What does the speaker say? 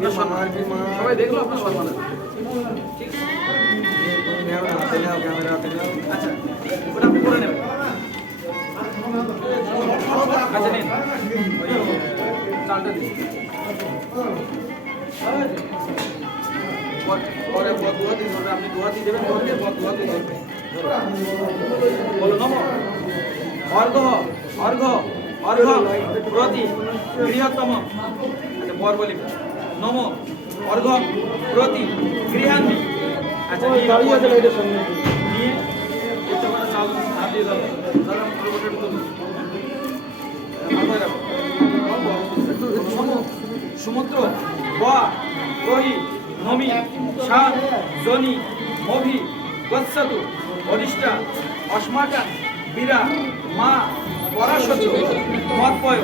আপনার সম্মান। সবাই দেখলো আপনার সম্মান আছে। ঠিক আচ্ছা, ওটা আপনি করে নেবেন। আচ্ছা নিন, ওই চালটা দিন। পরে বদুয়া দিন, আপনি দোয়া দিয়ে দেবেন, দোয়া দিয়ে বদুয়া দিয়ে দেবেন। বলো নম অর্ঘ অর্ঘ অর্ঘ প্রতি গৃহতম। আচ্ছা বর বলি নম অর্ঘ প্রতি গৃহান্তি। আচ্ছা নিয়ে একটা করে চাল হাত দিয়ে যাবো, সমুদ্র বা রহি নমি শান জনি মভি গচ্ছতু অরিষ্টা অস্মাকান বীরা মা পরাশত মৎপয়